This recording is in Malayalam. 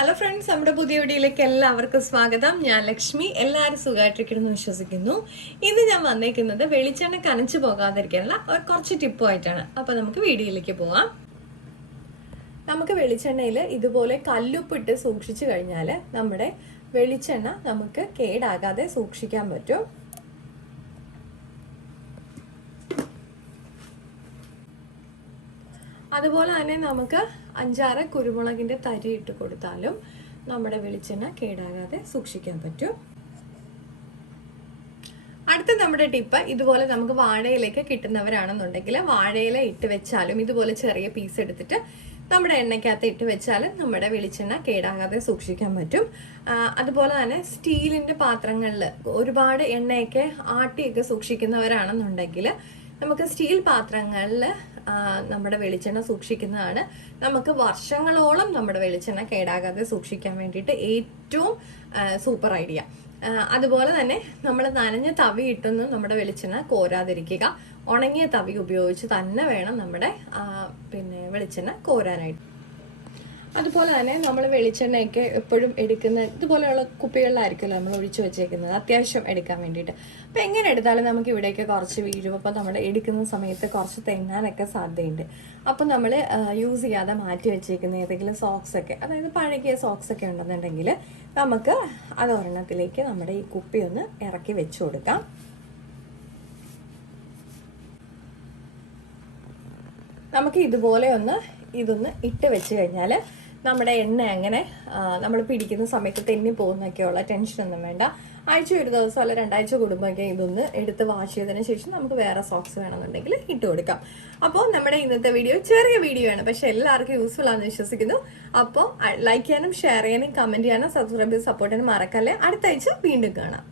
ഹലോ ഫ്രണ്ട്സ്, നമ്മുടെ പുതിയ വീഡിയോയിലേക്ക് എല്ലാവർക്കും സ്വാഗതം. ഞാൻ ലക്ഷ്മി. എല്ലാവരും സുഖമായിട്ടിരിക്കണമെന്ന് വിശ്വസിക്കുന്നു. ഇന്ന് ഞാൻ വന്നേക്കുന്നത് വെളിച്ചെണ്ണ കനച്ചു പോകാതിരിക്കാനുള്ള കുറച്ച് ടിപ്പുമായിട്ടാണ്. അപ്പോൾ നമുക്ക് വീഡിയോയിലേക്ക് പോവാം. നമുക്ക് വെളിച്ചെണ്ണയിൽ ഇതുപോലെ കല്ലുപ്പിട്ട് സൂക്ഷിച്ചു കഴിഞ്ഞാൽ നമ്മുടെ വെളിച്ചെണ്ണ നമുക്ക് കേടാകാതെ സൂക്ഷിക്കാൻ പറ്റും. അതുപോലെ തന്നെ നമുക്ക് 5-6 കുരുമുളകിന്റെ തരി ഇട്ട് കൊടുത്താലും നമ്മുടെ വെളിച്ചെണ്ണ കേടാകാതെ സൂക്ഷിക്കാൻ പറ്റും. അടുത്ത നമ്മുടെ ടിപ്പ്, ഇതുപോലെ നമുക്ക് വാഴയിലേക്ക് കിട്ടുന്നവരാണെന്നുണ്ടെങ്കിൽ വാഴയില ഇട്ട് വെച്ചാലും ഇതുപോലെ ചെറിയ പീസ് എടുത്തിട്ട് നമ്മുടെ എണ്ണയ്ക്കകത്ത് ഇട്ട് വെച്ചാലും നമ്മുടെ വെളിച്ചെണ്ണ കേടാകാതെ സൂക്ഷിക്കാൻ പറ്റും. അതുപോലെ തന്നെ സ്റ്റീലിന്റെ പാത്രങ്ങളിൽ ഒരുപാട് എണ്ണയൊക്കെ ആട്ടിയൊക്കെ സൂക്ഷിക്കുന്നവരാണെന്നുണ്ടെങ്കിൽ നമുക്ക് സ്റ്റീൽ പാത്രങ്ങളിൽ നമ്മുടെ വെളിച്ചെണ്ണ സൂക്ഷിക്കുന്നതാണ് നമുക്ക് വർഷങ്ങളോളം നമ്മുടെ വെളിച്ചെണ്ണ കേടാകാതെ സൂക്ഷിക്കാൻ വേണ്ടിയിട്ട് ഏറ്റവും സൂപ്പർ ഐഡിയ. അതുപോലെ തന്നെ നമ്മൾ നനഞ്ഞ തവി ഇട്ടൊന്നും നമ്മുടെ വെളിച്ചെണ്ണ കോരാതിരിക്കുക. ഉണങ്ങിയ തവി ഉപയോഗിച്ച് തന്നെ വേണം നമ്മുടെ വെളിച്ചെണ്ണ കോരാനായിട്ട്. അതുപോലെ തന്നെ നമ്മൾ വെളിച്ചെണ്ണയൊക്കെ എപ്പോഴും എടുക്കുന്ന ഇതുപോലെയുള്ള കുപ്പികളിലായിരിക്കുമല്ലോ നമ്മൾ ഒഴിച്ചു വെച്ചേക്കുന്നത്, അത്യാവശ്യം എടുക്കാൻ വേണ്ടിയിട്ട്. അപ്പം എങ്ങനെ എടുത്താലും നമുക്ക് ഇവിടെയൊക്കെ കുറച്ച് വീഴും. അപ്പം നമ്മൾ എടുക്കുന്ന സമയത്ത് കുറച്ച് തെങ്ങാനൊക്കെ സാധ്യതയുണ്ട്. അപ്പം നമ്മൾ യൂസ് ചെയ്യാതെ മാറ്റി വെച്ചേക്കുന്ന ഏതെങ്കിലും സോക്സൊക്കെ, അതായത് പഴകിയ സോക്സൊക്കെ ഉണ്ടെന്നുണ്ടെങ്കിൽ നമുക്ക് അതൊരെണ്ണത്തിലേക്ക് നമ്മുടെ ഈ കുപ്പി ഒന്ന് ഇറക്കി വെച്ചു കൊടുക്കാം. നമുക്ക് ഇതുപോലെ ഇതൊന്ന് ഇട്ട് വെച്ച് കഴിഞ്ഞാൽ നമ്മുടെ എണ്ണ അങ്ങനെ നമ്മൾ പിടിക്കുന്ന സമയത്ത് തെന്നി പോകുന്നൊക്കെയുള്ള ടെൻഷനൊന്നും വേണ്ട. ആഴ്ച ഒരു ദിവസം അല്ല 2 ആഴ്ച കൂടുമ്പോഴൊക്കെ ഇതൊന്ന് എടുത്ത് വാഷ് ചെയ്തതിന് ശേഷം നമുക്ക് വേറെ സോക്സ് വേണമെന്നുണ്ടെങ്കിൽ ഇട്ട് കൊടുക്കാം. അപ്പോൾ നമ്മുടെ ഇന്നത്തെ വീഡിയോ ചെറിയ വീഡിയോ ആണ്, പക്ഷെ എല്ലാവർക്കും യൂസ്ഫുൾ ആണെന്ന് വിശ്വസിക്കുന്നു. അപ്പോൾ ലൈക്ക് ചെയ്യാനും ഷെയർ ചെയ്യാനും കമൻറ്റ് ചെയ്യാനും സബ്സ്ക്രൈബ് ചെയ്ത് സപ്പോർട്ട് ചെയ്യാനും മറക്കല്ലേ. അടുത്ത ആഴ്ച വീണ്ടും കാണാം.